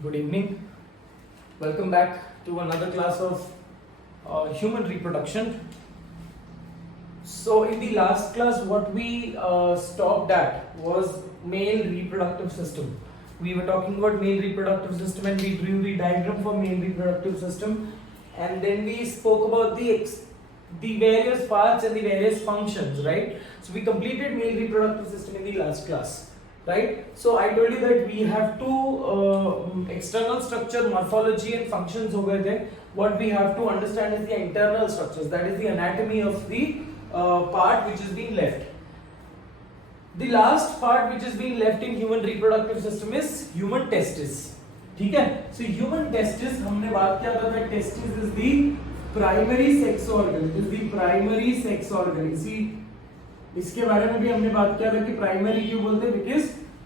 Good evening. Welcome back to another class of human reproduction. So, in the last class, what we stopped at was male reproductive system. We were talking about male reproductive system and we drew the diagram for male reproductive system, and then we spoke about the various parts and the various functions, right? So, we completed male reproductive system in the last class. Right, so I told you that we have to external structure, morphology and functions over there. What we have to understand is the internal structures, that is the anatomy of the part which is being left. The last part which is being left in human reproductive system is human testis. ठीक है, so human testis हमने बात किया था that testis is the primary sex organ, is the primary sex organ. इसी इसके बारे में भी हमने बात किया था कि प्राइमरी क्यों बोलते हैं, because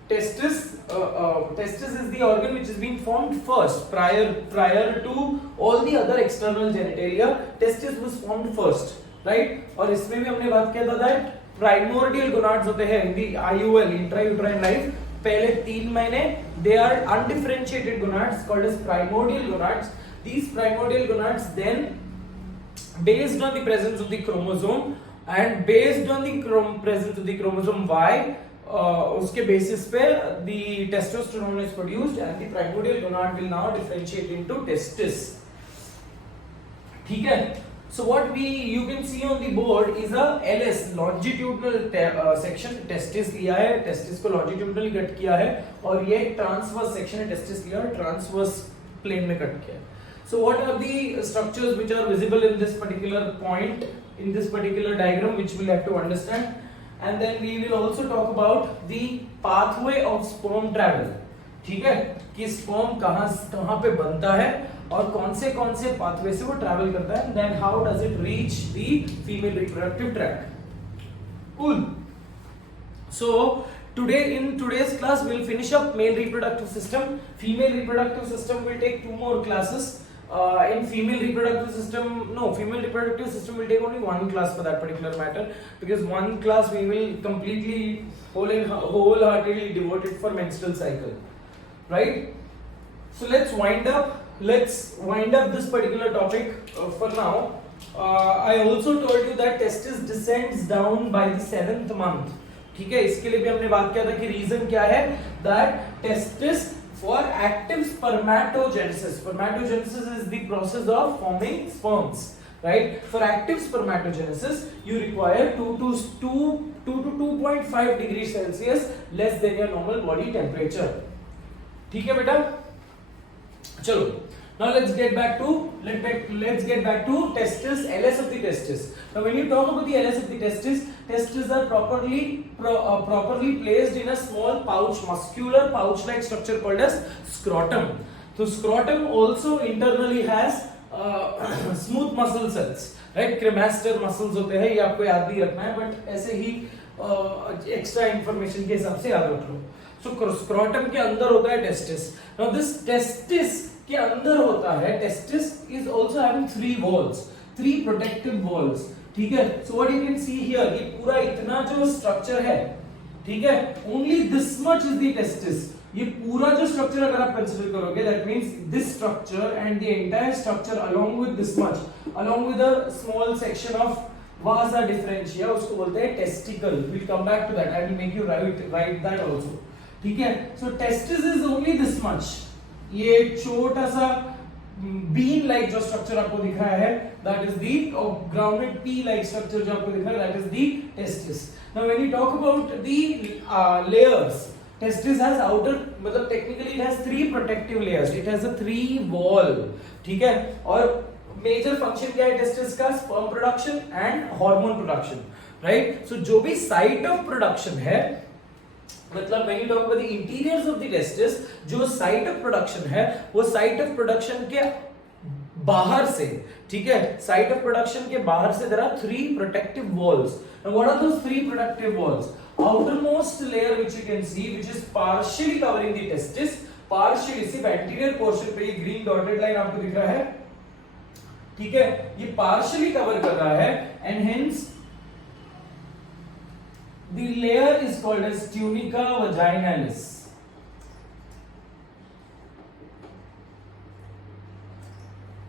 testis is the organ which is being formed first prior to all the other external genitalia. Testis was formed first, right? और इसमें भी हमने बात किया था that primordial gonads होते हैं in the IUL, intrauterine life. पहले 3 महीने they are undifferentiated gonads called as primordial gonads. These primordial gonads then, based on the presence of the chromosome and based on the presence of the chromosome Y, उसके basis पे the testosterone is produced and the primordial gonad will now differentiate into testis. ठीक है, so what you can see on the board is a LS longitudinal section. testis लिया है, testis को longitudinally cut किया है, और ये transverse section है, testis लिया है, transverse plane में cut किया है. So what are the structures which are visible in this particular point, in this particular diagram, which we'll have to understand, and then we will also talk about the pathway of sperm travel. ठीक है, कि sperm कहाँ पे बनता है और कौन से pathway से वो travel करता है, then how does it reach the female reproductive tract. Cool. So in today's class we'll finish up male reproductive system. Female reproductive system will take 2 more classes. In female reproductive system will take only 1 class for that particular matter, because 1 class we will completely wholeheartedly devote it for menstrual cycle, right? So let's wind up this particular topic for now. I also told you that testis descends down by the 7th month. ठीक है, इसके लिए भी हमने बात किया था कि रीजन क्या है, that testis for active spermatogenesis. Spermatogenesis is the process of forming sperms, right? For active spermatogenesis you require 2 to 2.5 degrees Celsius less than your normal body temperature. ठीक है बेटा, चलो. Now let's get back to testis, LS of the testis. Now when you talk about the LS of the testis are properly placed in a small pouch, muscular pouch-like structure called as scrotum. So scrotum also internally has smooth muscle cells, right? Cremaster muscles होते हैं, ये आपको याद भी रखना है, but ऐसे ही extra information के हिसाब से याद रख लो. So scrotum के अंदर होता है testis. Now this testis के अंदर होता है, testis is also having 3 walls, 3 protective walls. ठीक है, so what you can see here, ये पूरा इतना जो structure है, ठीक है, only this much is the testis. ये पूरा जो structure अगर आप consider करोगे, that means this structure and the entire structure along with this much, along with a small section of vasa differentia, उसको बोलते हैं testicle. We'll come back to that. I will make you write that also. ठीक है, so testis is only this much. ये छोटा सा bean like जो structure आपको दिख रहा है, that is the grounded pea like structure जो आपको दिख रहा है, that is the testis. Now when you talk about the layers, testis has outer, मतलब technically it has 3 protective layers. It has a 3 wall. ठीक है, और major function क्या है testis का, sperm production and hormone production, right? So जो भी site of production है, मतलब when you talk about the interiors of the testis, जो site of production है, वो site of production के बाहर से, ठीक है, site of production के बाहर से there are 3 protective walls. Now what are those 3 protective walls? Outermost layer which you can see, which is partially covering the testis, partially, सिर्फ anterior portion पे ये green dotted line आपको दिख रहा है, ठीक है, ये partially cover कर रहा है, and hence the layer is called as tunica vaginalis.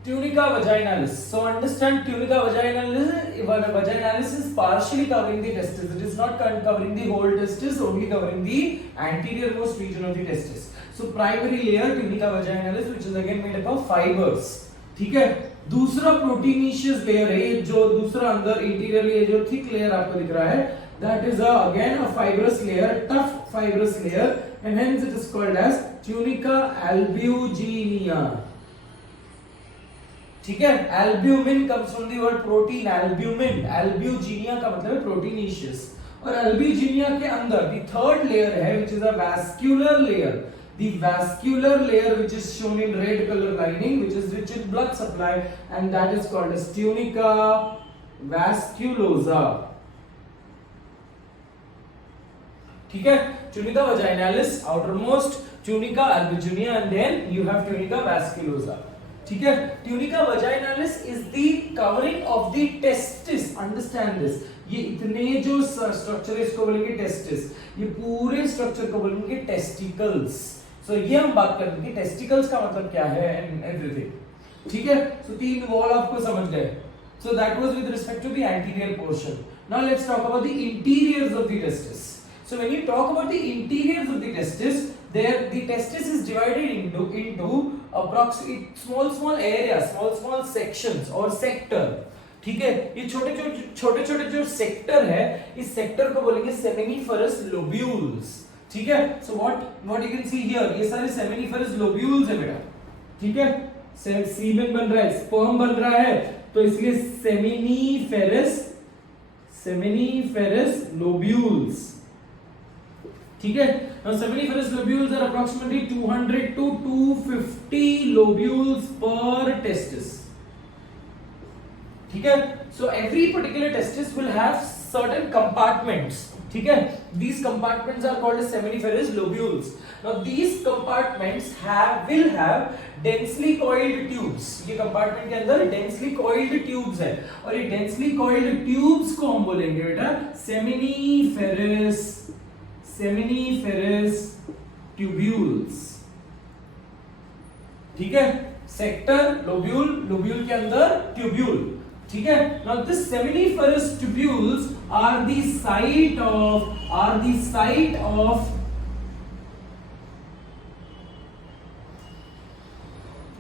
tunica vaginalis. So understand tunica vaginalis is partially covering the testis. It is not covering the whole testis, only covering the anterior most region of the testis. So primary layer tunica vaginalis, which is again made up of fibers. ठीक है, दूसरा proteinaceous layer है, ये जो दूसरा अंदर interior ये जो थिक लेयर आपको दिख रहा है, that is again a fibrous layer, tough fibrous layer, and hence it is called as tunica albuginea. ठीक है, albumin comes from the word protein, albumin, albuginea का मतलब है प्रोटीनिशियस, और albuginea के अंदर the third layer है which is a vascular layer. The vascular layer which is shown in red color lining, which is rich in blood supply, and that is called as tunica vasculosa. ठीक है, tunica vaginalis outermost, tunica albuginea, and then you have tunica vasculosa. ठीक है, tunica vaginalis is the covering of the testis. Understand this. ये इतने जो structure है इसको बोलेंगे टेस्टिस, ये पूरे स्ट्रक्चर को बोलेंगे टेस्टिकल्स. सो ये हम बात कर रहे हैं टेस्टिकल्स का मतलब क्या है एंड एवरीथिंग. ठीक है, सो तीन वॉल आपको समझ गए. So that was with respect to the anterior portion. Now let's talk about the interiors of the testis. So when you talk about the interiors of the testis, there the testis is divided into approximate small areas, small sections or sector. ठीक है, ये छोटे जो sector है, इस sector को बोलेंगे seminiferous lobules. ठीक है, so what you can see here, ये सारे सेमिनिफरस लोब्यूल्स है बेटा. ठीक है, सीमेन बन रहा है, स्पर्म बन रहा है, तो इसलिए सेमिनिफेरस लोब्यूल्स. ठीक है, now seminiferous lobules are approximately 200 to 250 lobules per testis. ठीक है, so every particular testis will have certain compartments. ठीक है, these compartments are called as seminiferous lobules. Now these compartments will have densely coiled tubes. ये compartment के अंदर densely coiled tubes है, और ये densely coiled tubes को हम बोलेंगे बेटा seminiferous tubules. ठीक है, सेक्टर लोब्यूल के अंदर ट्यूब्यूल. ठीक है, now this seminiferous tubules are the site of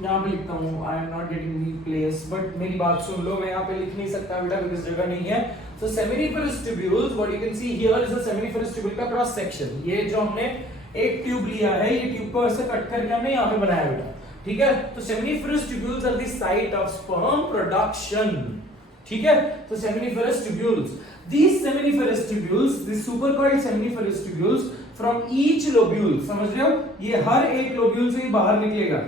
यहाँ पे लिखता हूँ, I am not getting the place, but मेरी बात सुन लो, मैं यहाँ पे लिख नहीं सकता बेटा बिकॉज़ जगह नहीं है. So seminiferous tubules, what you can see here is a seminiferous tubule का क्रॉस सेक्शन. ये जो हमने एक ट्यूब लिया है, ये ट्यूब को ऐसे कट करके हमने यहाँ पे बनाया बेटा. ठीक है, तो seminiferous tubules are the site of sperm production. ठीक है, तो seminiferous tubules, these seminiferous tubules, these supercoiled seminiferous tubules from each lobule, समझ रहे हो, ये हर एक लोब्यूल से ही बाहर निकलेगा.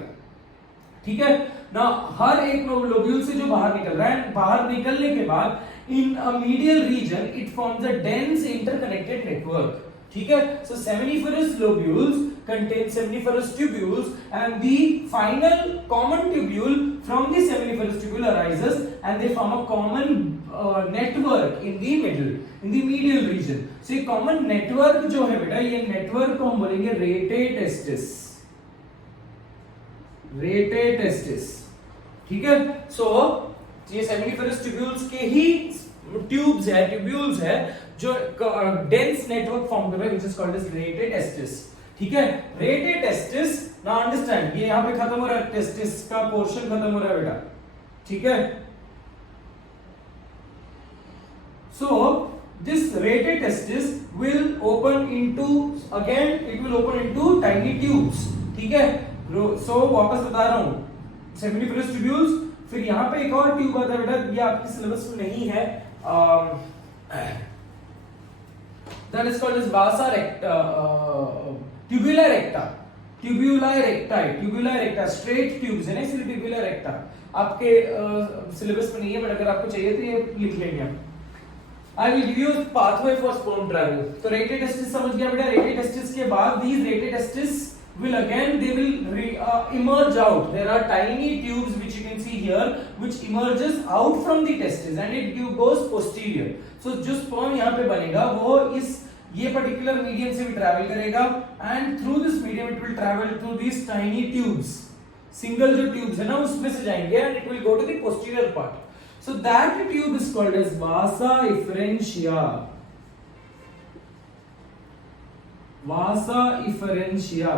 ठीक है ना, हर एक लोब्यूल से जो बाहर निकल रहा है, बाहर निकलने के बाद in a medial region it forms a dense interconnected network. ठीक है, so seminiferous lobules contain seminiferous tubules, and the final common tubule from the seminiferous tubule arises, and they form a common network in the medial region. So ये common network जो है बेटा, ये network को हम बोलेंगे rated testis. ठीक है, so ये सेमिनिफेरस ट्यूब्यूल्स के ही ट्यूब्यूल्स है जो डेंस नेटवर्क फॉर्म कर रहे हैं, which is called as rated testis. ठीक है, rated testis, now understand, ये यहाँ पे खत्म हो रहा है, टेस्टिस का पोर्शन खत्म हो रहा है बेटा. ठीक है, so this rated testis will open into tiny tubes. ठीक है, so वापस बता रहा हूँ, सेमिनिफेरस ट्यूब्यूल्स, फिर यहाँ पे एक और ट्यूब आता है बेटा, ये आपके सिलेबस में नहीं है, that is called as vasa recta, tubular recta, straight tubes है ना, इसलिए tubular recta. आपके सिलेबस में नहीं है, बट अगर आपको चाहिए तो ये लिख लेंगे हम. I will give you a pathway for sperm travel. तो rated testis समझ गया बेटा. rated testis के बाद these rated testis will emerge out. There are tiny tubes which you can see here, which emerges out from the testis, and it goes posterior. So जो sperm यहाँ पे बनेगा वो ये particular medium से भी travel करेगा, and through this medium it will travel through these tiny tubes. Single जो ट्यूब्स है ना उसमें से जाएंगे and it will go to the posterior part. So that tube is called as vasa efferentia. Vasa efferentia.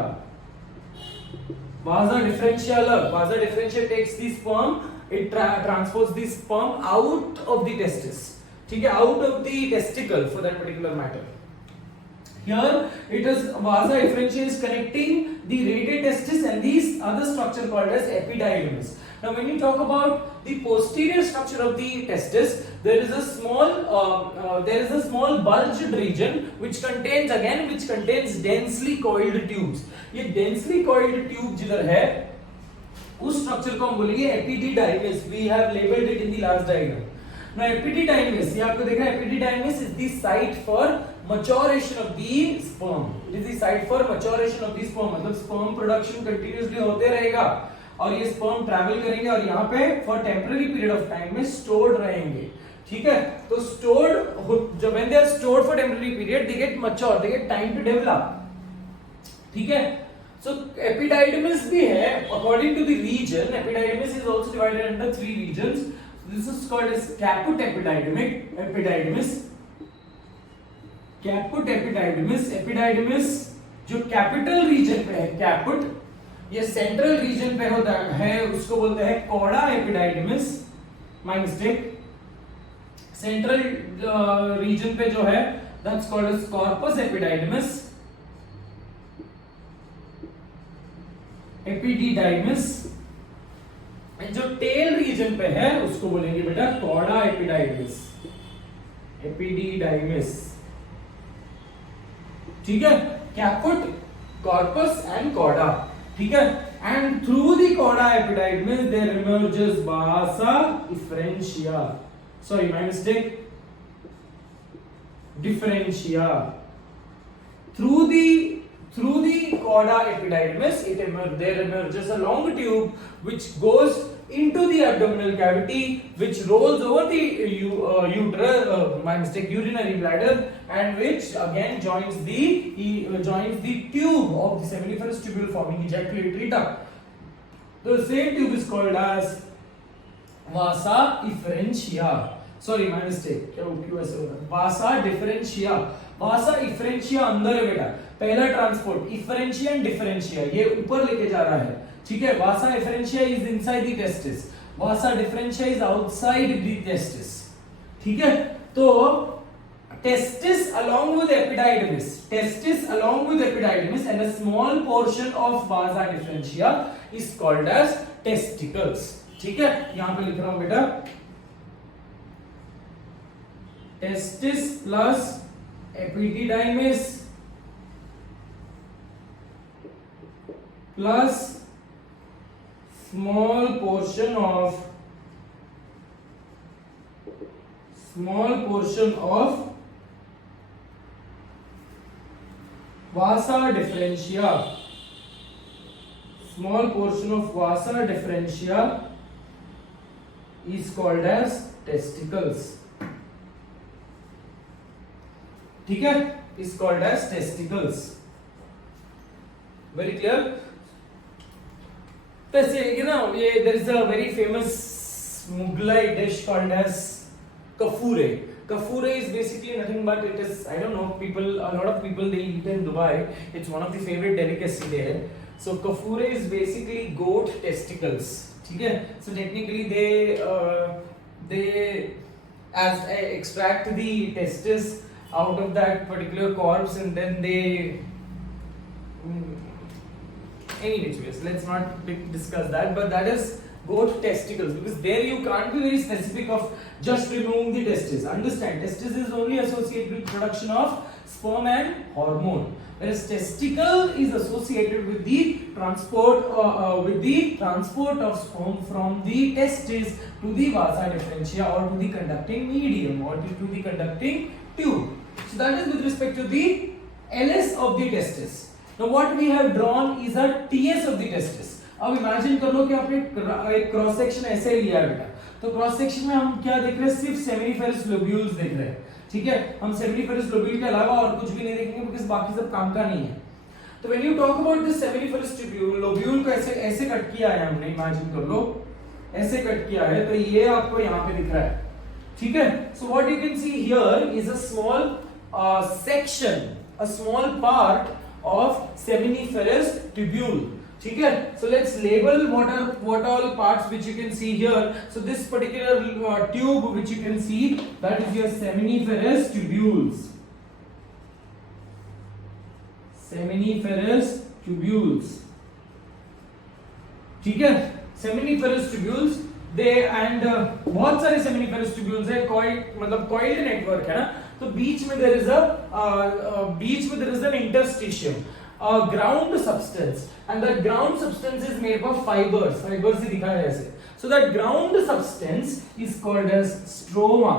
Vasa differentia अलग. Vasa differentia takes the sperm, it transports the sperm out of the testis. ठीक है, out of the testicle for that particular matter. Here it is vasa efferentia is connecting the radial testis and these other structure called as epididymis. Now when you talk about the posterior structure of the testis, there is a small bulged region which contains densely coiled tubes. ये densely coiled tube जिधर है उस structure को हम बोलेंगे epididymis. We have labeled it in the last diagram. Now epididymis, ये आपको देखना है, epididymis is the site for maturation of the sperm. It is the site for maturation of the sperm. मतलब sperm production continuously होते रहेगा और ये sperm travel करेंगे और यहाँ पे for temporary period of time में स्टोर्ड रहेंगे. ठीक है, तो स्टोर्ड जब when they are stored for temporary period they get mature, they get time to develop. ठीक है, सो एपिडाइडमिस भी है according to the region. Epididymis is also divided into 3 regions. This is called as caput epididymis. Caput epididymis. Epididymis जो capital region पे है caput, ये central region पे होता है उसको बोलते हैं cauda epididymis. My mistake. Central region पे जो है that's called as corpus epididymis. Epididymis. जो टेल रीजन पे है उसको बोलेंगे बेटा कॉडा एपिडाइडमिस. एपिडिडाइमिस. ठीक है, कैपुट, कॉर्पस एंड कॉडा. ठीक है, and through the cauda epididymis there emerges vasa differentia. Sorry my mistake, differentia. Through the cauda epididymis there emerges a long tube which goes into the abdominal cavity, which rolls over the urinary bladder, and which again joins the tube of the seminiferous tubule forming ejaculatory duct. The same tube is called as vasa efferentia. Sorry, my mistake. क्यों ऐसे हो रहा है? vasa differentia. vasa efferentia अंदर है बेटा. पहला transport इफरेंशिया and differentia ये ऊपर लेके जा रहा है. ठीक है, vasa efferentia is inside the testis, vasa deferentia is outside the testis. ठीक है, तो testis along with epididymis and a small portion of vasa differentia is called as testicles. ठीक है, यहां पे लिख रहा हूं बेटा testis plus epididymis plus small portion of vasa differentia. Small portion of vasa differentia is called as testicles. ठीक है, is called as testicles. Very clear? वैसे you know there is a very famous Mughlai dish called as kafure. Kafure is basically nothing but it is, I don't know, a lot of people they eat in Dubai. It's one of the favorite delicacy there. So kafure is basically goat testicles. ठीक है, so technically they extract the testis out of that particular corpse and then they any which ways, let's not discuss that, but that is goat testicles, because there you can't be very specific of just removing the testis. Understand, testis is only associated with production of sperm and hormone, whereas testicle is associated with the transport of sperm from the testis to the vasa differentia or to the conducting medium or to the conducting tube. So that is with respect to the LS of the testis. Now what we have drawn is a TS of the testis. अब imagine कर लो कि आपने एक cross section ऐसे लिया है बेटा, तो क्रॉस सेक्शन में हम क्या देख रहे हैं, सिर्फ सेमिनिफेरस लोब्यूल्स देख रहे हैं. ठीक है, हम सेमिनिफेरस लोब्यूल के अलावा और कुछ भी नहीं देखेंगे बिकॉज़ बाकी सब काम का नहीं है. तो when you talk about this seminiferous tubule, lobule को ऐसे ऐसे कट किया है हमने, इमेजिन कर लो ऐसे कट किया है, तो ये आपको यहाँ पे दिख रहा है, ठीक है। So what you can see here is a small section, a small part of seminiferous tubule, ठीक है। So let's label what all parts which you can see here. So this particular tube which you can see, that is your seminiferous tubules. Seminiferous tubules, ठीक है। seminiferous tubules they and बहुत सारे seminiferous tubules है, coiled मतलब coiled network है ना, तो बीच में there is an interstitium, a ground substance, and that ground substance is made of fibers ही दिखा है ऐसे। So that ground substance is called as stroma.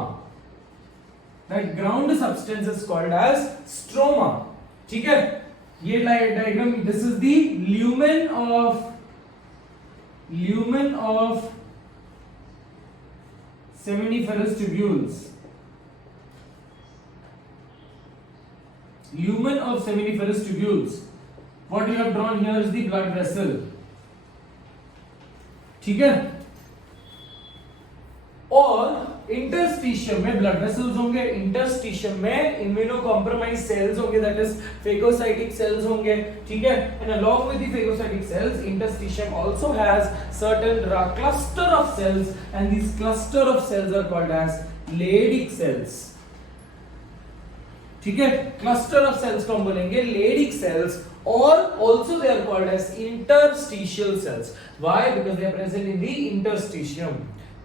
That ground substance is called as stroma, ठीक है। ये diagram, this is the lumen of seminiferous tubules. Lumen of seminiferous tubules. What you have drawn here is the blood vessel, ठीक है। और interstitium में blood vessels होंगे, interstitium में immuno compromise cells होंगे, दैट इज फेगोसाइटिक सेल्स होंगे, ठीक है। And along with the phagocytic cells, interstitium also has certain cluster of cells, and this cluster of cells are called as Leydig cells, ठीक है। Cluster of cells को हम बोलेंगे Leydig cells, or also they are called as interstitial cells. Why? Because they are present in the interstitium,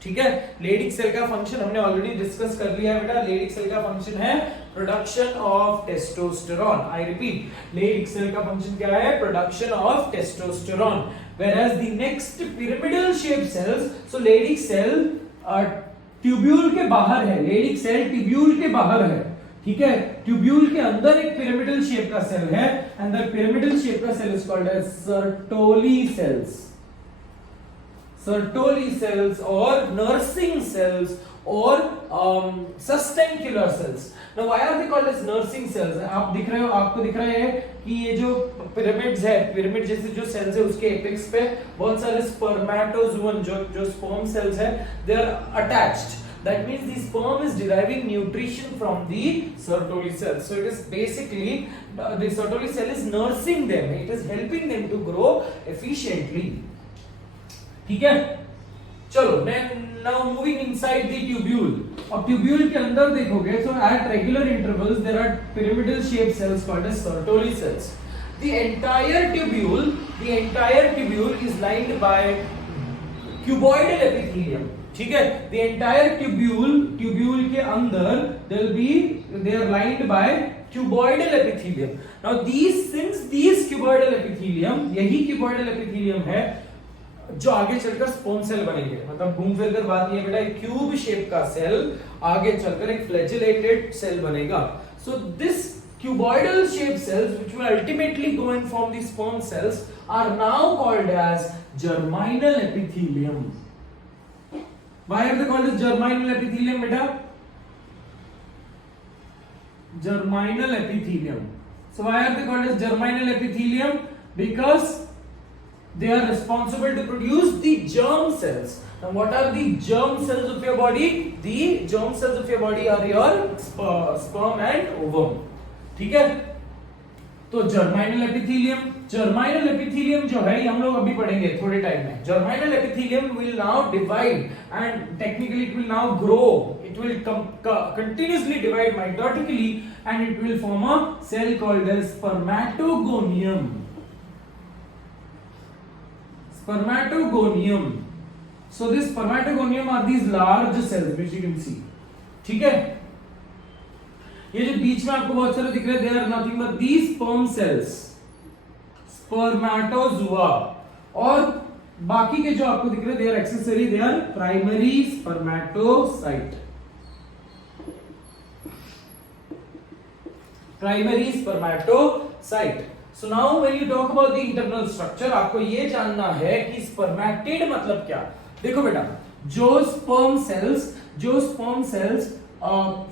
ठीक है। Leydig cell का function हमने already discuss कर लिया है बेटा। लेडिक सेल का फंक्शन है production of testosterone. I repeat, Leydig cell का फंक्शन क्या है? Production of testosterone. whereas the next pyramidal shaped cells, so Leydig cell tubule के बाहर है, लेडिक सेल ट्यूब्यूल के बाहर है, ठीक है। ट्यूब्यूल के अंदर एक पिरामिडल शेप का सेल है, एंड दैट पिरामिडल शेप का cell is called as Sertoli cells. Sertoli cells और नर्सिंग सेल्स और sustentacular cells. Now why are they called as nursing cells? आप दिख रहे हो, आपको दिख रहा है कि ये जो पिरामिड्स है, पिरामिड जैसे जो सेल्स है, उसके एपेक्स पे बहुत सारे स्पर्मेटोजोन जो स्पर्म सेल्स है, they are attached. That means the sperm is deriving nutrition from the Sertoli cells. So it is basically the Sertoli cell is nursing them. It is helping them to grow efficiently. ठीक है? चलो, now moving inside the tubule. अब tubule के अंदर देखोगे तो at regular intervals there are pyramidal shaped cells called as Sertoli cells. The entire tubule is lined by cuboidal epithelium. ठीक है। The entire tubule के अंदर they are lined by cuboidal epithelium. Now since these cuboidal epithelium, यही cuboidal epithelium है जो आगे चलकर sperm cell बनेंगे। मतलब घूम फिर कर बात ये बेटा, एक क्यूब शेप का सेल आगे चलकर एक फ्लैजेलेटेड सेल बनेगा। So this cuboidal shaped cells which will ultimately go and form the sperm cells are now called as germinal epithelium. Why are they called as germinal epithelium beta? Germinal epithelium. So why are they called as germinal epithelium? Because they are responsible to produce the germ cells. Now what are the germ cells of your body? The germ cells of your body are your sperm and ovum. ठीक है। तो जर्माइनल epithelium जो है ये हम लोग अभी पढ़ेंगे थोड़े टाइम में। Germinal epithelium will now divide and technically it will now grow, it will continuously divide mitotically and it will form a cell called as spermatogonium. So this spermatogonium are these large cells which you can see, ठीक है। ये जो बीच में आपको बहुत सारे दिख रहे हैं, they are nothing but these sperm cells, spermatozoa, और बाकी के जो आपको दिख रहे हैं they are accessory, they are primary spermatocyte. Primary spermatocyte. So now when you talk about the internal structure, आपको ये जानना है कि spermatid मतलब क्या। देखो बेटा, जो sperm cells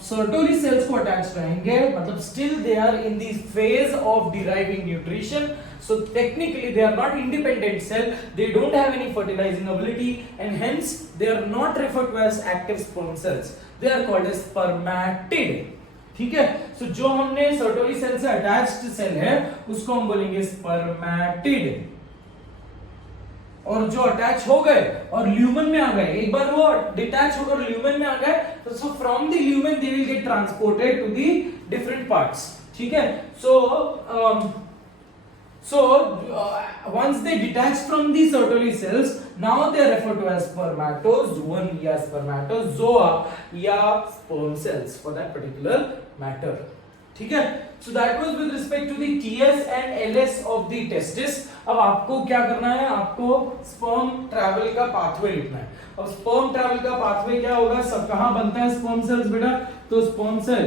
सर्टोली सेल्स को अटैच रहेंगे, मतलब still they are in the phase of deriving nutrition. So technically they are not independent cell, they don't have any fertilizing ability and hence they are not referred to as active sperm cells, they are called as spermatid. ठीक है. So जो हमने Sertoli cell से attached cell है उसको हम बोलेंगे spermatid. और जो अटैच हो गए और ल्यूमन में आ गए, एक बार वो डिटैच होकर ल्यूमन में आ गए तो so from the lumen they will get transported to the different parts. ठीक है. So once they detach from the Sertoli cells, now they are referred to as spermatozoon या spermatozoa या sperm cells for that particular matter. ठीक है. So that was with respect to the TS and LS of the testis. अब आपको क्या करना है, आपको sperm travel का pathway लिखना है. अब sperm travel का pathway क्या होगा, सब कहाँ बनता है sperm cells बेटा, तो sperm cell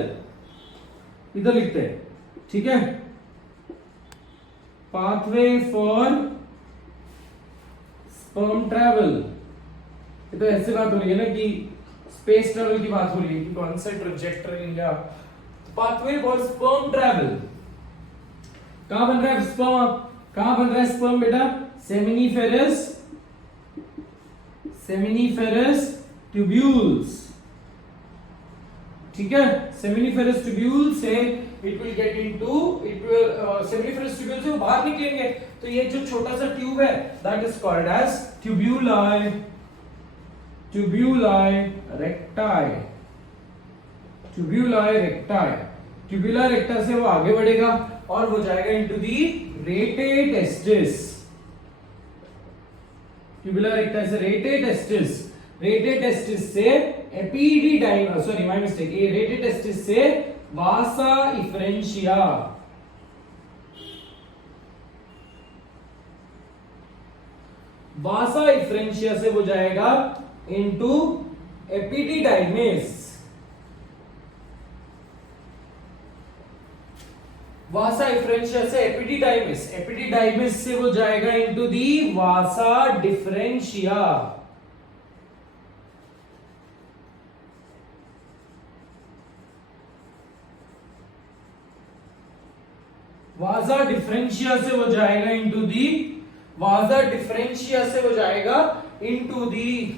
इधर लिखते हैं. ठीक है. पाथवे फॉर स्पर्म ट्रैवल, ये तो ऐसे बात हो रही है ना कि स्पेस ट्रैवल की बात हो रही है कि कौन सा ट्रैजेक्टरी या पाथवे फॉर स्पर्म ट्रैवल. कहां बन रहा है स्पर्म, कहां बन रहा है स्पर्म बेटा, सेमिनिफेरस ट्यूब्यूल्स. ठीक है. सेमिनिफेरस ट्यूब्यूल से it will get into it will seminiferous tubule से बाहर निकलेंगे तो ये जो छोटा सा ट्यूब है that is called as tubuli recti. Tubular recta से वो आगे बढ़ेगा और वो जाएगा into the rete testis. Tubular recta से rete testis से epididymis, sorry my mistake, ये rete testis से वासा इफ्रेंशिया. वासा इफ्रेंशिया से वो जाएगा इनटू एपिडिडाइमिस. वासा इफ्रेंशिया से एपिडिडाइमिस से वो जाएगा इनटू दी वासा डिफरेंशिया. वाजा डिफरेंशिया से वो जाएगा into the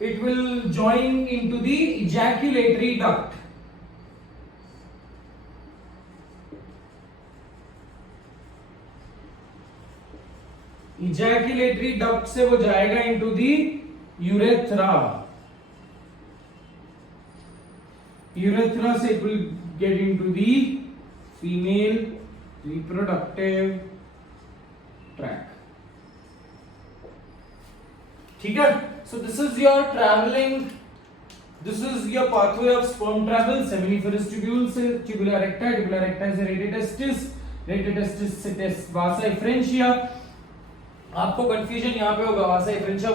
it will join into the ejaculatory duct. ejaculatory duct से वो जाएगा into the urethra से it will get into the female reproductive tract. ठीक है. So this is your pathway of sperm travel. Seminiferous tubule से tubular recti से rete testis से vasa efferentia. आपको कंफ्यूजन यहाँ पे होगा, vasa deferentia.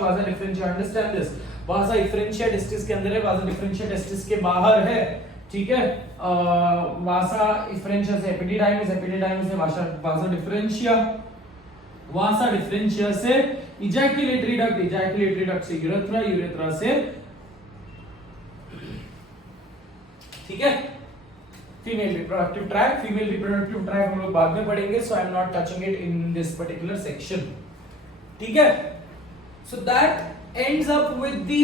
Understand this. Vasa efferentia testis के अंदर है, वासा डिफरेंशिया टेस्टिस के बाहर है. ठीक है. वासा इफ्रेंशिया से एपिडिडाइमिस से वासा डिफरेंशिया से इजैक्युलेटरी डक्ट से यूरेथ्रा से, ठीक है, फीमेल रिप्रोडक्टिव ट्रैक्ट हम लोग बाद में पढ़ेंगे, so I am not touching it in this particular section. ठीक है. So that ends up with the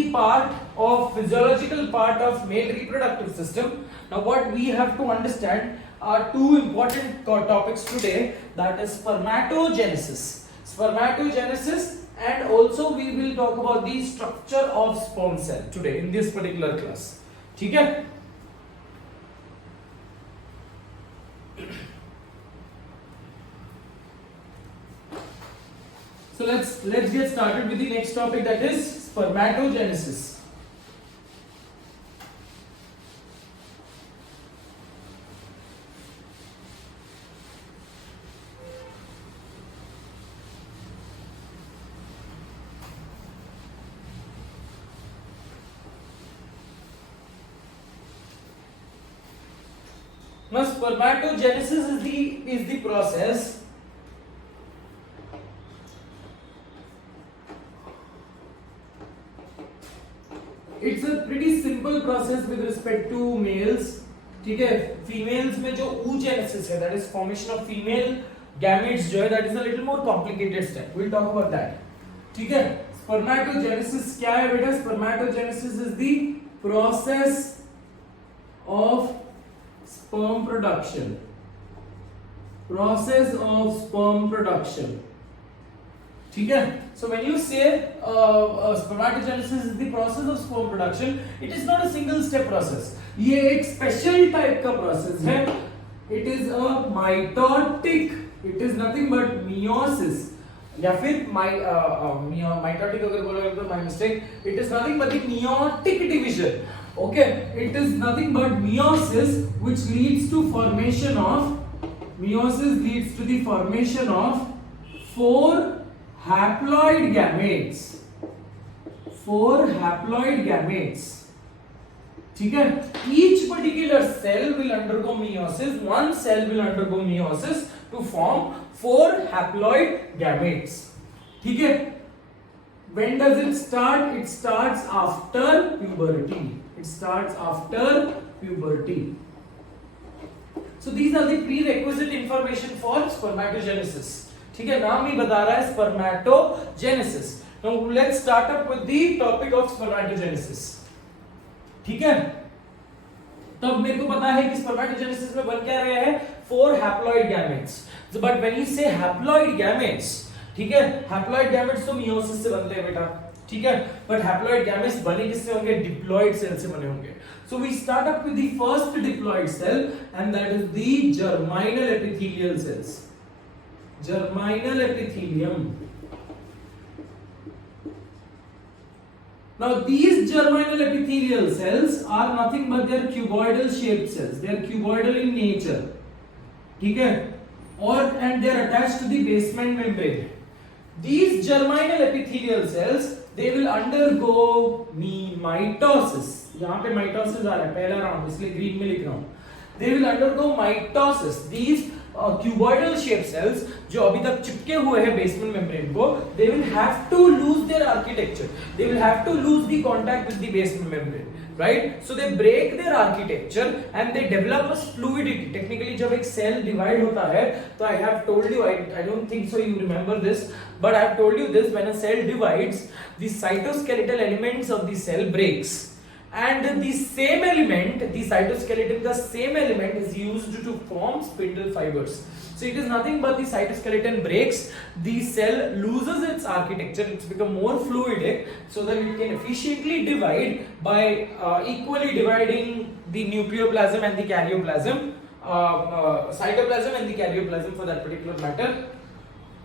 physiological part of male reproductive system. Now what we have to understand are two important topics today, that is spermatogenesis and also we will talk about the structure of sperm cell today in this particular class. ठीक है. So let's get started with the next topic, that is spermatogenesis. Now spermatogenesis is the process it's a pretty simple process with respect to males, ठीक है। Females में जो oogenesis है, that is formation of female gametes जो है, that is a little more complicated step, we will talk about that, ठीक है। Spermatogenesis क्या है बेटा? Spermatogenesis is the process of sperm production, process of sperm production, ठीक है। So when you say spermatogenesis is the process of sperm production, it is not a single step process. ये एक special type का process है. It is a mitotic. It is nothing but meiosis. या फिर mitotic अगर बोलोगे तो my mistake. It is nothing but the meiotic division. Okay, it is nothing but meiosis which leads to formation of four haploid gametes, ठीक है. Each particular cell will undergo meiosis. One cell will undergo meiosis to form four haploid gametes, ठीक है. When does it start? It starts after puberty. So these are the prerequisite information for spermatogenesis. ठीक है, नाम ही बता रहा है spermatogenesis. Now let's start up with the topic of spermatogenesis. ठीक है, तब मेरे को पता है कि spermatogenesis में बन क्या रहे हैं? Four haploid gametes. But when you say haploid gametes, ठीक है, haploid gametes तो meiosis से बनते हैं बेटा, ठीक है. But haploid gametes बने किससे होंगे? Diploid cell से बने होंगे. So we start up with the first diploid cell, and that is the germinal epithelial cells. Germinal epithelium. Now these germinal epithelial cells are nothing but they are cuboidal shaped cells. They are cuboidal in nature, ठीक है, and they are attached to the basement membrane. These germinal epithelial cells, they will undergo mitosis. यहाँ पे mitosis आ रहा है पहला round, इसलिए green में लिख रहा हूँ. They will undergo mitosis. These cuboidal shaped cells जो अभी तक चिपके हुए हैं बेसमेंट मेम्ब्रेन को, they will have to lose their architecture. They will have to lose the contact with the basement membrane, right? So they break their architecture and they develop a fluidity. Technically जब एक cell divide होता है, तो I have told you, I don't think so you remember this, but I have told you this, when a cell divides, the cytoskeletal elements of the cell breaks. And the same element, the cytoskeleton का same element is used to form spindle fibers. So it is nothing but the cytoskeleton breaks, the cell loses its architecture, it's become more fluidic, so that it can efficiently divide by equally dividing the nucleoplasm and the karyoplasm, cytoplasm and the karyoplasm for that particular matter.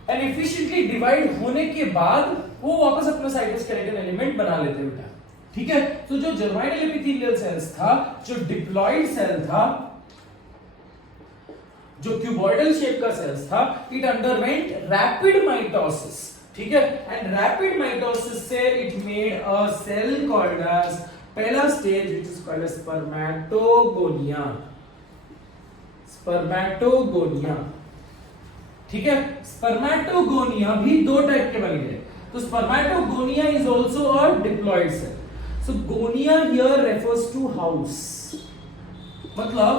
And efficiently divide होने के बाद वो वापस अपना cytoskeleton element बना लेते हैं बेटा, ठीक है. तो जो जर्माइनल एपिथेलियल सेल्स था, जो डिप्लॉइड सेल था, जो क्यूबॉइडल शेप का सेल्स था, इट अंडरवेंट रैपिड माइटोसिस, ठीक है. एंड रैपिड माइटोसिस से it made a cell called as, पहला stage which is called as spermatogonia, ठीक है. स्पर्मेटोगोनिया भी दो टाइप के बने हैं. तो spermatogonia is also a diploid cell. So gonia here refers to house. मतलब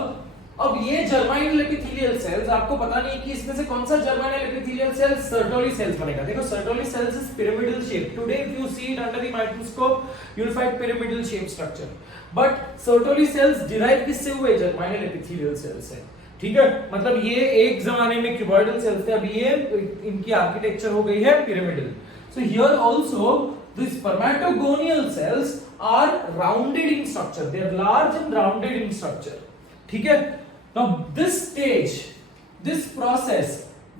अब ये जर्माइनल एपिथेलियल सेल्स, आपको पता नहीं कि इसमें से कौन सा जर्माइनल एपिथेलियल सेल सर्टोली सेल्स बनेगा. देखो Sertoli cells is pyramidal shape. Today if you see it under the microscope you will find pyramidal shape structure. But Sertoli cells derive किससे हुए? जर्माइनल एपिथेलियल सेल्स से, ठीक है. मतलब ये एक जमाने में क्यूबॉइडल सेल्स थे, अभी ये इनकी आर्किटेक्चर हो गई है pyramidal. So here also the spermatogonial cells are rounded in structure. They are large and rounded in structure. ठीक है. Now this stage, this process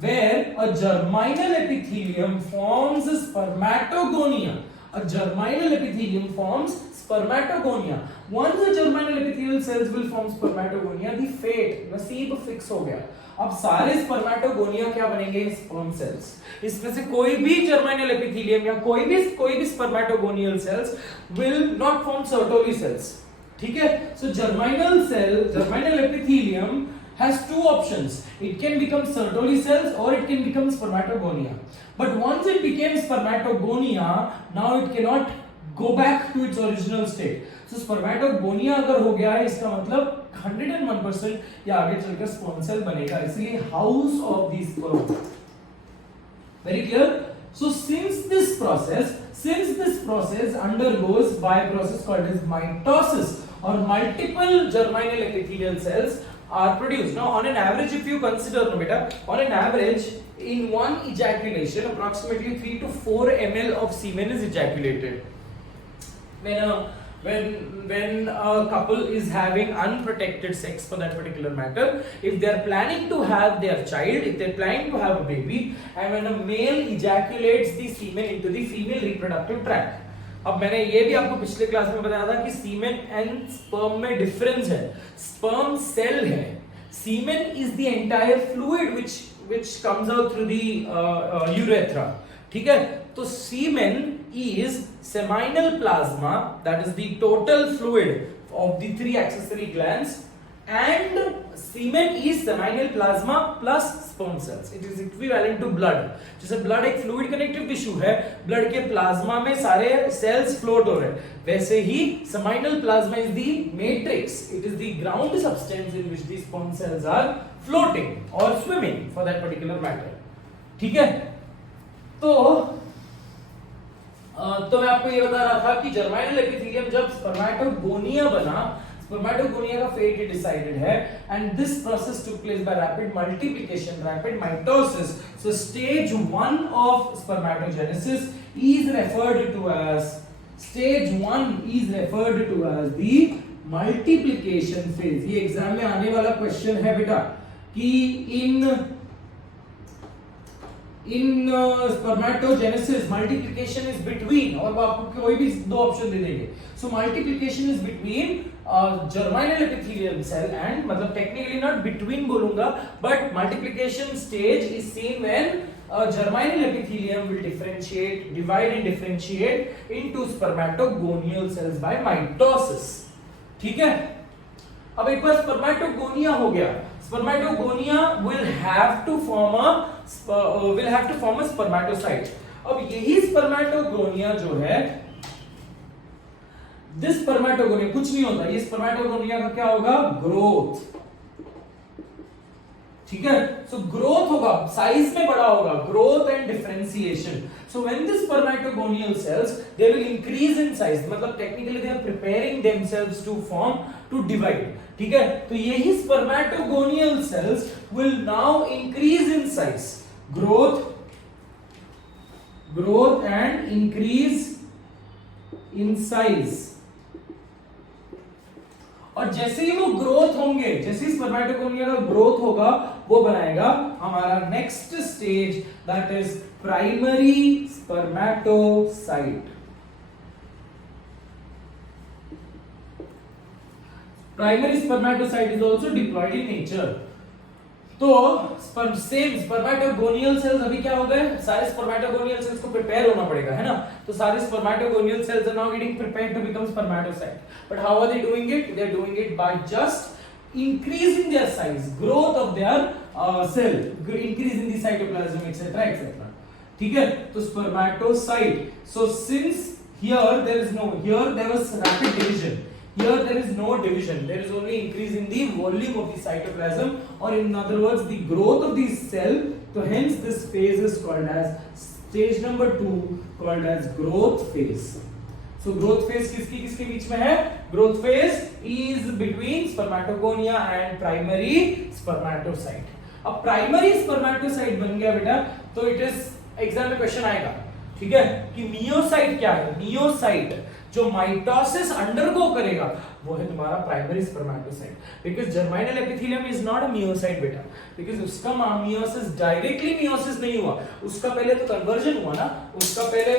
where a germinal epithelium forms a spermatogonia. A germinal epithelium forms spermatogonia. Once the germinal epithelial cells will form spermatogonia, the fate, नसीब fix हो गया. अब सारे spermatogonia क्या बनेंगे? Sperm cells. इसमें से कोई भी जर्माइनल एपिथेलियम या कोई भी spermatogonial cells will not form Sertoli cells, ठीक है. So germinal epithelium has two options. It can become Sertoli cells or it can become spermatogonia. But once it became spermatogonia, now it cannot go back to its original state. So spermatogonia अगर हो गया है इसका मतलब 101% या आगे चलकर sperm cell बनेगा, इसलिए house of the sperm. Very clear? So since this process undergoes by a process called as mitosis, or multiple germinal epithelial cells are produced. Now on an average, if you consider, no beta, on an average in one ejaculation approximately 3 to 4 ml of semen is ejaculated. When a couple is having unprotected sex, for that particular matter, if they are planning to have their child, if they are planning to have a baby, and when a male ejaculates the semen into the female reproductive tract. अब मैंने ये भी आपको पिछले class में बताया था कि सीमेन एंड स्पर्म में डिफरेंस है. स्पर्म सेल है, semen is the entire fluid which comes out through the urethra. ठीक है, तो सीमेन is seminal plasma, that is the total fluid of the 3 accessory glands, and semen is seminal plasma plus sperm cells. It is equivalent to blood. जैसे blood एक fluid connective tissue है, blood के plasma में सारे cells float हो रहे हैं, वैसे ही seminal plasma is the matrix. It is the ground substance in which the sperm cells are floating or swimming for that particular matter. ठीक है, तो मैं आपको ये बता रहा था कि जर्माइनल एपिथेलियम जब स्पर्मेटोगोनिया बना, स्पर्मेटोगोनिया का फेट डिसाइडेड है, and this process took place by rapid multiplication, rapid mitosis. So stage 1 of spermatogenesis is referred to as the multiplication phase. ये एग्जाम में आने वाला क्वेश्चन है बेटा कि in spermatogenesis multiplication is between, और आपको कोई भी 2 ऑप्शन दे देंगे. So multiplication is between germinal epithelium cell and, मतलब technically not between बोलूंगा, but multiplication stage is seen when germinal epithelium will divide and differentiate into spermatogonial cells by mitosis. ठीक है, अब एक बार स्पर्मेटोगोनिया हो गया, spermatogonia will have to form a spermatocyte. अब यही स्पर्मेटोगोनिया जो है, दिस स्पर्मेटोगोनिया कुछ नहीं होता, ये स्पर्मेटोगोनिया का क्या होगा, ग्रोथ. ठीक है, सो ग्रोथ होगा, साइज में बड़ा होगा, growth and differentiation. So when the spermatogonial cells they will increase in size, मतलब technically they are preparing themselves to divide. ठीक है, तो यही spermatogonial cells will now increase in size, growth and increase in size. और जैसे ही वो growth होंगे, जैसे ही स्पर्मेटोगोनिया का ग्रोथ होगा, वो बनाएगा हमारा next stage, that is primary spermatocyte. Primary spermatocyte is also diploid in nature. तो सेम स्पर्मेटोगोनियल सेल्स अभी क्या हो गए, सारे स्पर्मेटोगोनियल सेल्स को प्रिपेयर होना पड़ेगा, है ना. तो सारे spermatogonial cells are now getting prepared to become spermatocyte. But how are they doing it? They are doing it by just increasing their size, growth of their cell, increasing the cytoplasm, etc., etc. ठीक है, तो spermatocyte. So since here there was rapid division, here there is no division, there is only increase in the volume of the cytoplasm, or in other words the growth of the cell. So hence this phase is called as stage number 2, called as growth phase. So growth phase किसके बीच में है? Growth phase is between spermatogonia and primary spermatocyte. अब primary spermatocyte बन गया बेटा, तो it is exam में question आएगा, ठीक है, कि मियोसाइट क्या है. मियोसाइट जो माइटोसिस अंडरगो करेगा वो है तुम्हारा primary spermatocyte, because germinal epithelium is not a meiocyte बेटा, बिकॉज़ उसका मियोसिस डायरेक्टली मियोसिस नहीं हुआ, उसका पहले तो कन्वर्जन हुआ ना, उसका पहले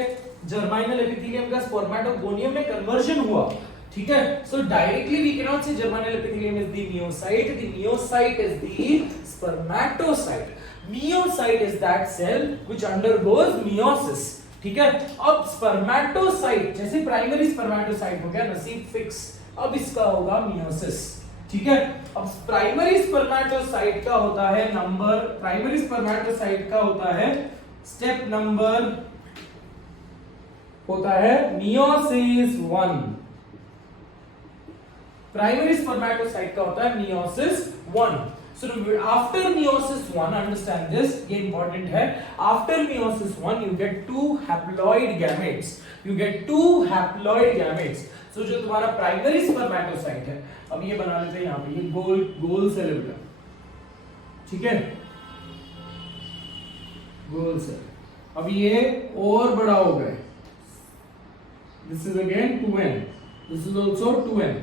जर्माइनल एपिथेलियम का स्पर्मेटोगोनियम में कन्वर्जन हुआ. ठीक है, so directly we can not say germinal epithelium is the meiocyte is the spermatocyte. Meiocyte is that cell which undergoes meiosis. ठीक है, अब स्पर्मेटोसाइट जैसे प्राइमरी स्पर्मेटोसाइट हो गया, नसीब फिक्स, अब इसका होगा मियोसिस. ठीक है, अब प्राइमरी स्पर्मेटोसाइट का होता है स्टेप नंबर होता है मियोसिस 1। प्राइमरी स्पर्मेटोसाइट का होता है meiosis 1। So after meiosis 1, understand this, ये important है। After meiosis 1, you get two haploid gametes. You get two haploid gametes. So जो तुम्हारा प्राइमरी स्पर्मेटोसाइट है, अब ये बना लेते हैं यहाँ पे, ये गोल सेल बेटा, ठीक है, गोल सेल। अब ये और बड़ा हो गया, this is again 2n, this is also 2n,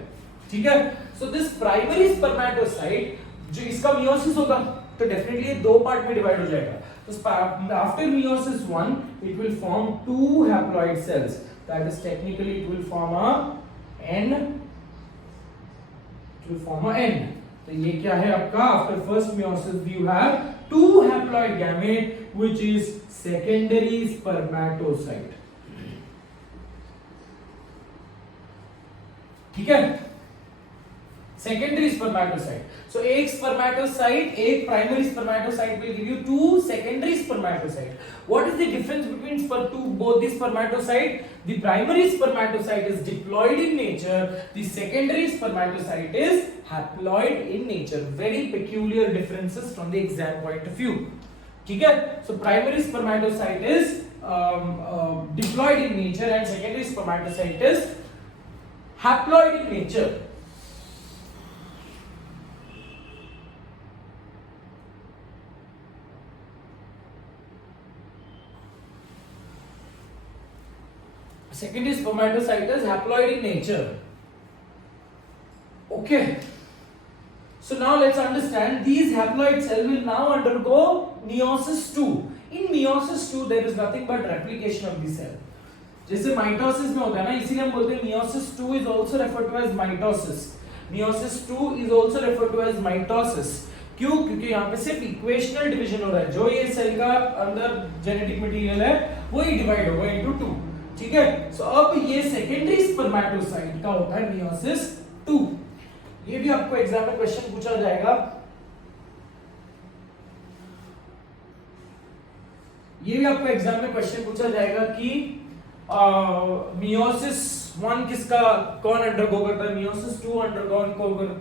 ठीक है। So this primary spermatocyte जो इसका मियोसिस होगा तो डेफिनेटली दो पार्ट में डिवाइड हो जाएगा। तो after meiosis 1 it will form two haploid cells, that is technically it will form a n, it will form a n। तो ये क्या है आपका, after first meiosis you have two haploid gamete which is secondary spermatocyte, ठीक है, secondary spermatocyte. So एक स्पर्मेटोसाइट, एक primary spermatocyte will give you two secondary spermatocyte. What is the difference between both the spermatocyte? The primary spermatocyte is diploid in nature. The secondary spermatocyte is haploid in nature. Very peculiar differences from the exam point of view. ठीक है? So primary spermatocyte is diploid in nature and secondary spermatocyte is haploid in nature. Secondary spermatocyte is haploid in nature. Okay. So now let's understand these haploid cells will now undergo meiosis 2. In meiosis 2 there is nothing but replication of the cell. जैसे mitosis में होता है ना, इसीलिए हम बोलते हैं meiosis 2 is also referred to as mitosis. Meiosis 2 is also referred to as mitosis. क्यों? क्योंकि यहाँ पे सिर्फ इक्वेशनल डिवीजन हो रहा है, जो ये सेल का अंदर जेनेटिक मटेरियल है वही डिवाइड होगा इनटू 2, ठीक है। सो अब ये सेकेंडरी स्पर्मेटोसाइट का होता है मियोसिस 2। ये भी आपको एग्जाम में क्वेश्चन पूछा जाएगा, ये भी आपको एग्जाम में क्वेश्चन पूछा जाएगा कि मियोसिस 1 किसका कौन अंडरगो करता है, मियोसिस 2 अंडरगो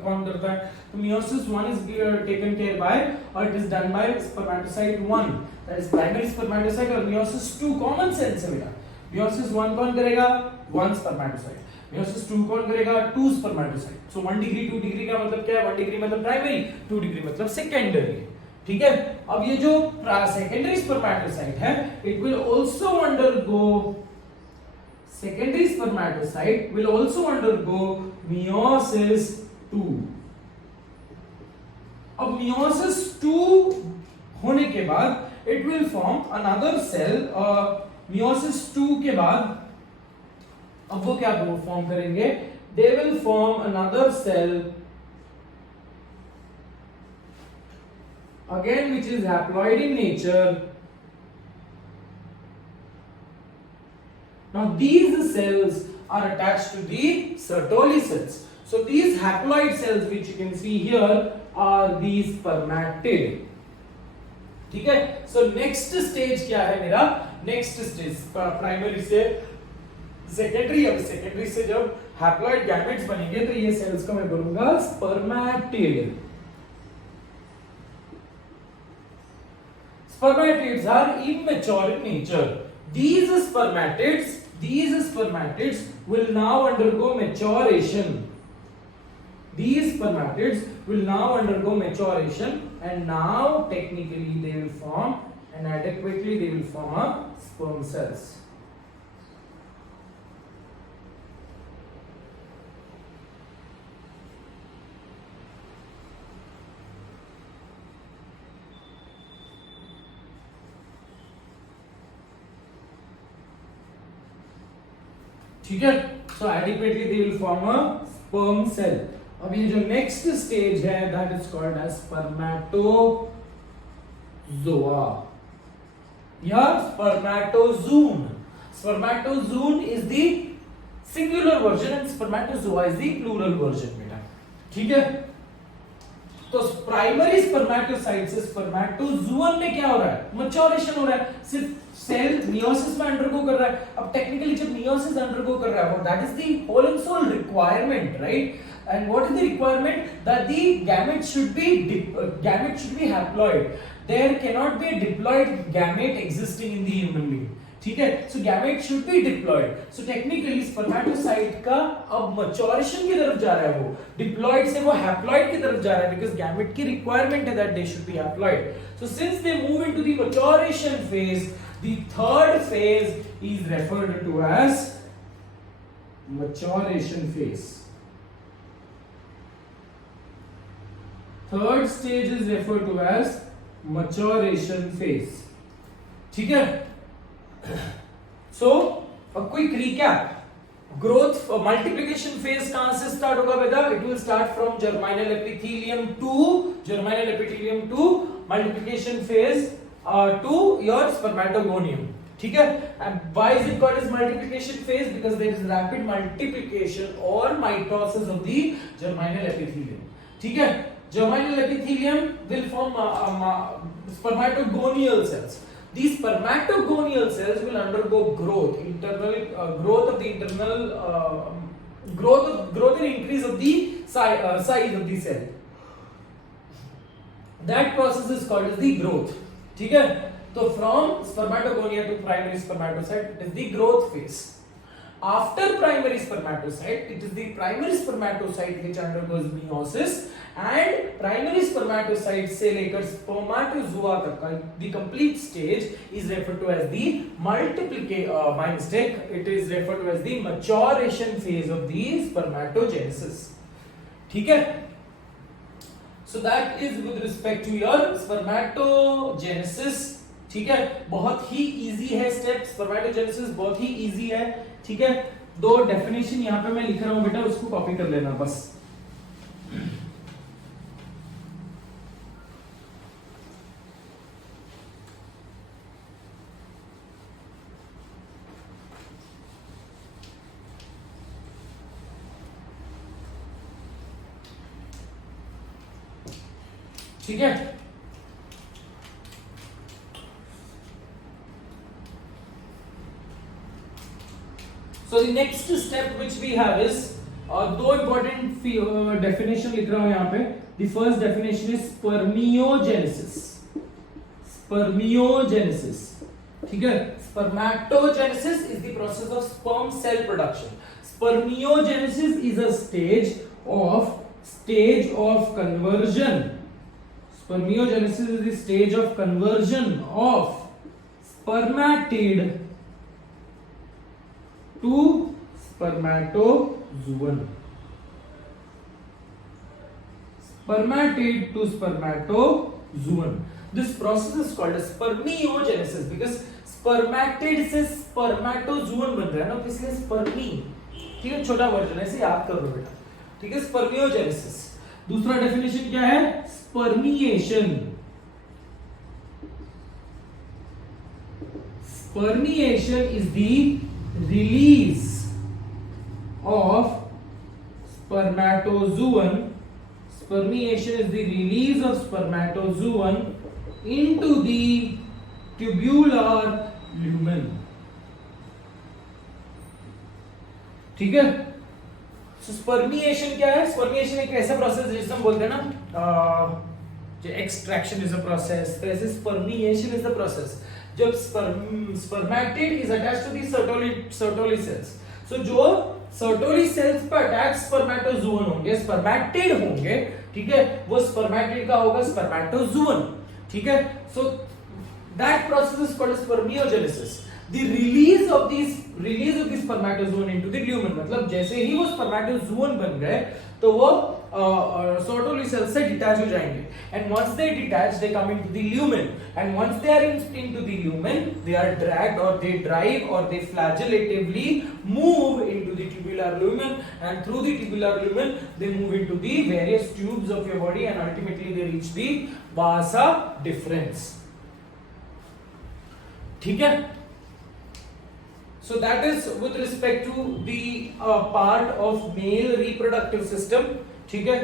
कौन करता है। तो meiosis 1 is taken care by और it is done by spermatocyte 1, that is primary spermatocyte, और मियोसिस 2 कॉमन सेंस है बेटा। मियोसिस 1 कौन करेगा, 1 स्पर्मेटोसाइट, मियोसिस 2 कौन करेगा, 2 स्पर्मेटोसाइट। सो 1 डिग्री 2 डिग्री का मतलब क्या है, 1 डिग्री मतलब प्राइमरी, 2 डिग्री मतलब सेकेंडरी, ठीक है। अब ये जो सेकेंडरी स्पर्मेटोसाइट है it will also undergo, secondary spermatocyte will also undergo meiosis 2. अब meiosis 2 होने के बाद it will form another cell। meiosis 2 के बाद अब वो क्या फॉर्म करेंगे, they will form another cell again which is haploid in nature. Now these cells are attached to the Sertoli cells. So these haploid cells which you can see here are the spermatid. ठीक है। So next stage क्या है मेरा, next stage primary से secondary, अब secondary से जब haploid gametes बनेंगे तो ये सेल्स को मैं बोलूंगा spermatid. Spermatids are immature in nature. These spermatids will now undergo maturation. These spermatids will now undergo maturation, and now technically they will form, and adequately they will form a sperm cells. ठीक है। So adequately they will form a sperm cell. अब ये जो next stage है that is called as spermatozoa या spermatozoon. Spermatozoon is the singular version and spermatozoa is the plural version बेटा, ठीक है। तो प्राइमरी स्पर्मेटोसाइट से स्पर्मेटोजुअन में क्या हो रहा है, मैच्योरेशन हो रहा है, सिर्फ सेल मियोसिस में अंडरगो कर रहा है। अब टेक्निकली जब मियोसिस अंडरगो कर रहा है, that is the whole and sole requirement, right? And what is the requirement? That the gamete should be haploid. There cannot be a diploid gamete existing in the human being. ठीक है, so gamete should be diploid. So technically spermatocyte का अब maturation की तरफ जा रहा है, वो diploid से वो haploid की तरफ जा रहा है, because gamete की requirement है that they should be haploid. So since they move into the maturation phase, the third phase is referred to as maturation phase. Third stage is referred to as maturation phase. ठीक है? So a quick recap. Growth multiplication phase कहां से start होगा बेटा? It will start from germinal epithelium to multiplication phase to your spermatogonium. ठीक है? And why is it called as multiplication phase? Because there is rapid multiplication or mitosis of the germinal epithelium. ठीक है? Germinal epithelium will form spermatogonial cells. These spermatogonial cells will undergo growth, growth of the internal growth and increase of the size of the cell. That process is called as the growth. ठीक है? तो from spermatogonia to primary spermatocyte, it is the growth phase. After primary spermatocyte, it is the primary spermatocyte which undergoes meiosis, and primary spermatocyte से लेकर spermatozoa तक का the complete stage is referred to as the it is referred to as the maturation phase of the spermatogenesis. ठीक है? So that is with respect to your spermatogenesis. ठीक है, बहुत ही easy है स्टेप, स्पर्मेटोजेनेसिस बहुत ही easy है। ठीक है, दो डेफिनेशन यहां पे मैं लिख रहा हूं बेटा, उसको कॉपी कर लेना बस। ठीक है, so the next step which we have is दो important definition लिख रहा हूं यहां पे। the first definition is spermiogenesis। ठीक है, spermatogenesis is the process of sperm cell production. Spermiogenesis is a stage of conversion. Spermiogenesis is the stage of conversion of spermatid to spermatozoon. Spermatid to spermatozoon. This process is called as spermiogenesis because spermatid से spermatozoon बन रहा है ना, इसलिए spermi। ठीक है, छोटा version है, इसे याद कर लो बेटा। ठीक है, spermiogenesis। दूसरा डेफिनेशन क्या है? spermiation। Spermiation is the release of spermatozoon. Spermiation is the release of spermatozoon into the tubular lumen. ठीक है, स्पर्मिएशन क्या है? स्पर्मिएशन एक ऐसा प्रोसेस जिसे हम बोलते हैं ना, जो एक्सट्रैक्शन इज अ प्रोसेस, तो ऐसे स्पर्मिएशन इज द प्रोसेस जब spermatid is attached to the Sertoli cells. So जो सर्टोली सेल्स पर अटैच स्पर्मेटोजोन होंगे, स्पर्मेटिड होंगे, ठीक है, वो स्पर्मेटिड का होगा स्पर्मेटोजोन। ठीक है, so that process is called spermiogenesis. The release of the spermatozoon into the lumen, मतलब जैसे ही वो spermatozoon बन गए तो वो सर्टोली सेल से डिटैच हो जाएंगे, and once they detach they come into the lumen, and once they are into the lumen they are dragged or they drive or they flagellatively move into the tubular lumen, and through the tubular lumen they move into the various tubes of your body and ultimately they reach the vasa deferens। ठीक है, so that is with respect to the part of male reproductive system। ठीक है.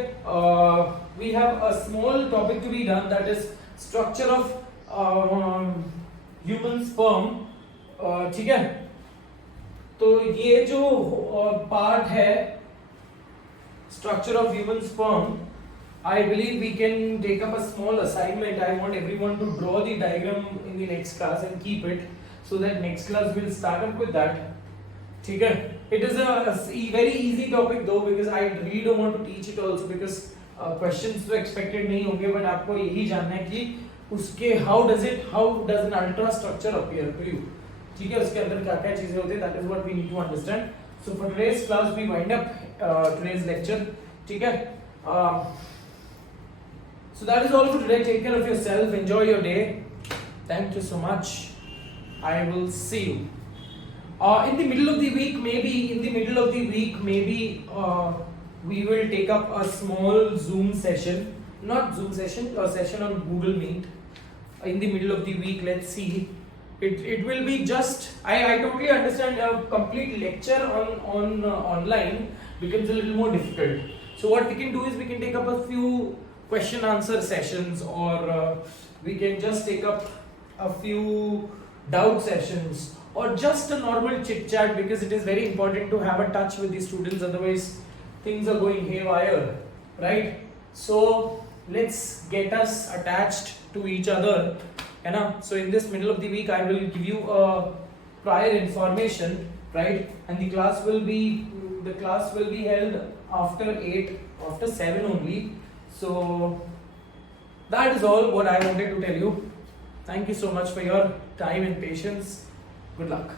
We have a small topic to be done, that is structure of human sperm. ठीक है. तो ये जो part है structure of human sperm, I believe we can take up a small assignment. I want everyone to draw the diagram in the next class and keep it, so that next class we'll start up with that. ठीक है. It is a very easy topic though, because I really don't want to teach it also, because questions तो expected नहीं होंगे, but आपको यही जानना है कि उसके how does an ultra structure appear to you. ठीक है. उसके अंदर क्या क्या चीजें होती हैं, that is what we need to understand. So for today's class we wind up today's lecture. ठीक है. So that is all for today. Take care of yourself. Enjoy your day. Thank you so much. I will see you. In the middle of the week, maybe we will take up a small Zoom session. Not Zoom session, a session on Google Meet. In the middle of the week, let's see. It will be just. I totally understand a complete lecture on online becomes a little more difficult. So what we can do is we can take up a few question answer sessions, or we can just take up a few doubt sessions, or just a normal chit chat, because it is very important to have a touch with the students, otherwise things are going haywire, right? So let's get us attached to each other, you know. So in this middle of the week I will give you a prior information, right? And the class will be held after 8, after 7 only. So that is all what I wanted to tell you. Thank you so much for your time and patience. Good luck.